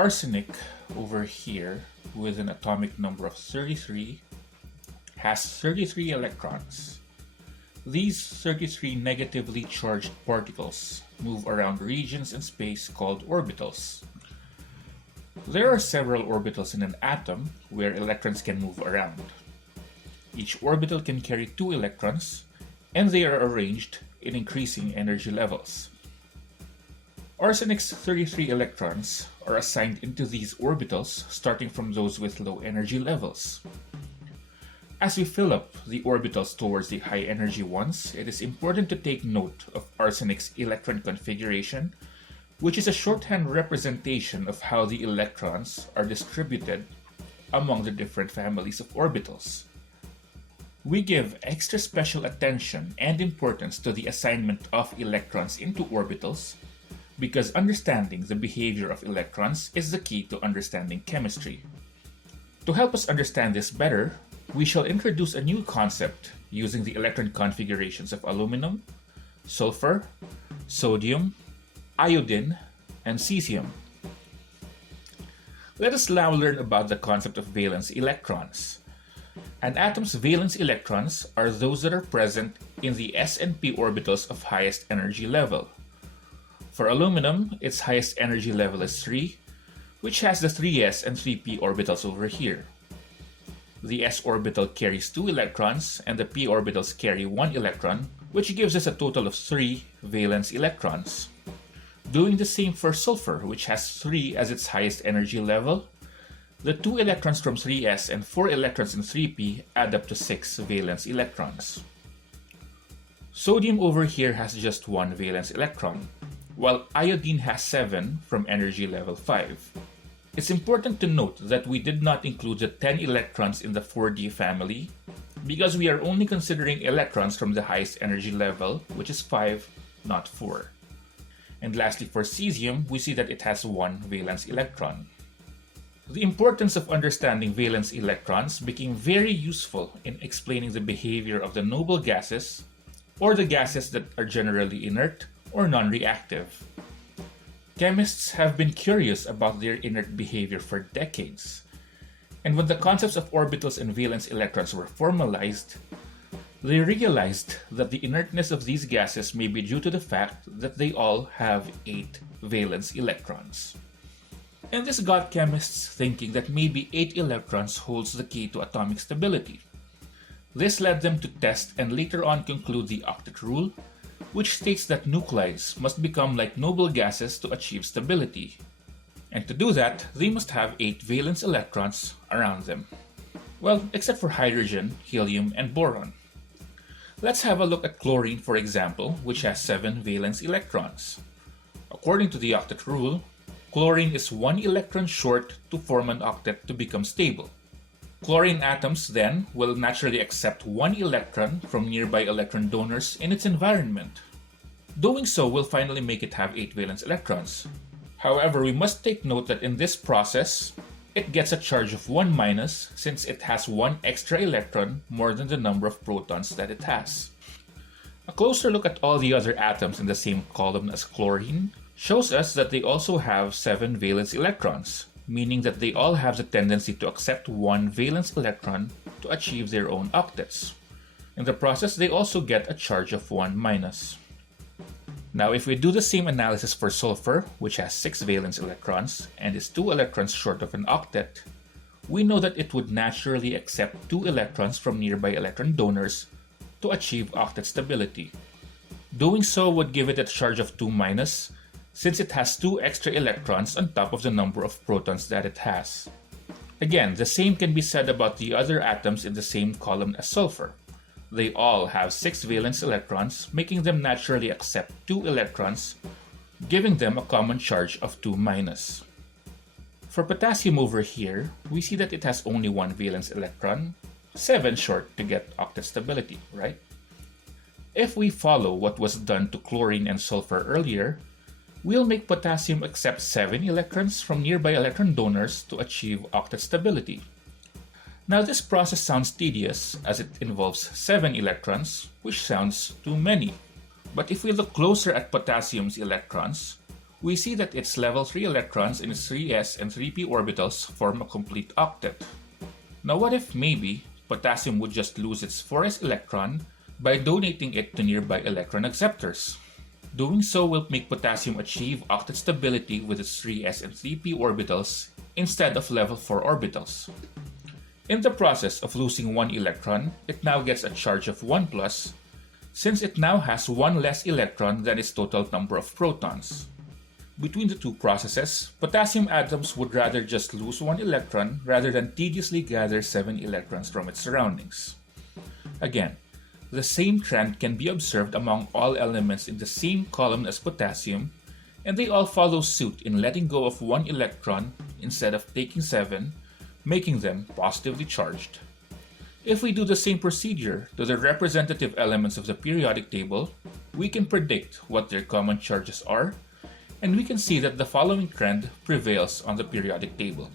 Arsenic over here with an atomic number of 33 has 33 electrons. These 33 negatively charged particles move around regions in space called orbitals. There are several orbitals in an atom where electrons can move around. Each orbital can carry 2 electrons, and they are arranged in increasing energy levels. Arsenic's 33 electrons are assigned into these orbitals starting from those with low energy levels. As we fill up the orbitals towards the high energy ones, it is important to take note of arsenic's electron configuration, which is a shorthand representation of how the electrons are distributed among the different families of orbitals. We give extra special attention and importance to the assignment of electrons into orbitals because understanding the behavior of electrons is the key to understanding chemistry. To help us understand this better, we shall introduce a new concept using the electron configurations of aluminum, sulfur, sodium, iodine, and cesium. Let us now learn about the concept of valence electrons. An atom's valence electrons are those that are present in the s and p orbitals of highest energy level. For aluminum, its highest energy level is 3, which has the 3s and 3p orbitals over here. The s orbital carries 2 electrons and the p orbitals carry 1 electron, which gives us a total of 3 valence electrons. Doing the same for sulfur, which has 3 as its highest energy level, the 2 electrons from 3s and 4 electrons in 3p add up to 6 valence electrons. Sodium over here has just 1 valence electron, while iodine has 7 from energy level 5. It's important to note that we did not include the 10 electrons in the 4d family because we are only considering electrons from the highest energy level, which is 5, not 4. And lastly, for cesium, we see that it has 1 valence electron. The importance of understanding valence electrons became very useful in explaining the behavior of the noble gases, or the gases that are generally inert or non-reactive. Chemists have been curious about their inert behavior for decades, and when the concepts of orbitals and valence electrons were formalized, they realized that the inertness of these gases may be due to the fact that they all have 8 valence electrons. And this got chemists thinking that maybe 8 electrons holds the key to atomic stability. This led them to test and later on conclude the octet rule, which states that nuclei must become like noble gases to achieve stability. And to do that, they must have 8 valence electrons around them. Well, except for hydrogen, helium, and boron. Let's have a look at chlorine, for example, which has 7 valence electrons. According to the octet rule, chlorine is 1 electron short to form an octet to become stable. Chlorine atoms then will naturally accept 1 electron from nearby electron donors in its environment. Doing so will finally make it have 8 valence electrons. However, we must take note that in this process, it gets a charge of 1 minus since it has 1 extra electron more than the number of protons that it has. A closer look at all the other atoms in the same column as chlorine shows us that they also have 7 valence electrons, meaning that they all have the tendency to accept 1 valence electron to achieve their own octets. In the process, they also get a charge of 1 minus. Now, if we do the same analysis for sulfur, which has 6 valence electrons and is 2 electrons short of an octet, we know that it would naturally accept 2 electrons from nearby electron donors to achieve octet stability. Doing so would give it a charge of 2 minus, since it has 2 extra electrons on top of the number of protons that it has. Again, the same can be said about the other atoms in the same column as sulfur. They all have 6 valence electrons, making them naturally accept 2 electrons, giving them a common charge of 2 minus. For potassium over here, we see that it has only 1 valence electron, 7 short to get octet stability, right? If we follow what was done to chlorine and sulfur earlier, we'll make potassium accept 7 electrons from nearby electron donors to achieve octet stability. Now this process sounds tedious as it involves 7 electrons, which sounds too many. But if we look closer at potassium's electrons, we see that its level 3 electrons in its 3s and 3p orbitals form a complete octet. Now what if maybe potassium would just lose its 4s electron by donating it to nearby electron acceptors? Doing so will make potassium achieve octet stability with its 3s and 3p orbitals instead of level 4 orbitals. In the process of losing one electron, it now gets a charge of 1 plus, since it now has one less electron than its total number of protons. Between the two processes, potassium atoms would rather just lose one electron rather than tediously gather 7 electrons from its surroundings. Again, the same trend can be observed among all elements in the same column as potassium, and they all follow suit in letting go of one electron instead of taking 7, making them positively charged. If we do the same procedure to the representative elements of the periodic table, we can predict what their common charges are, and we can see that the following trend prevails on the periodic table.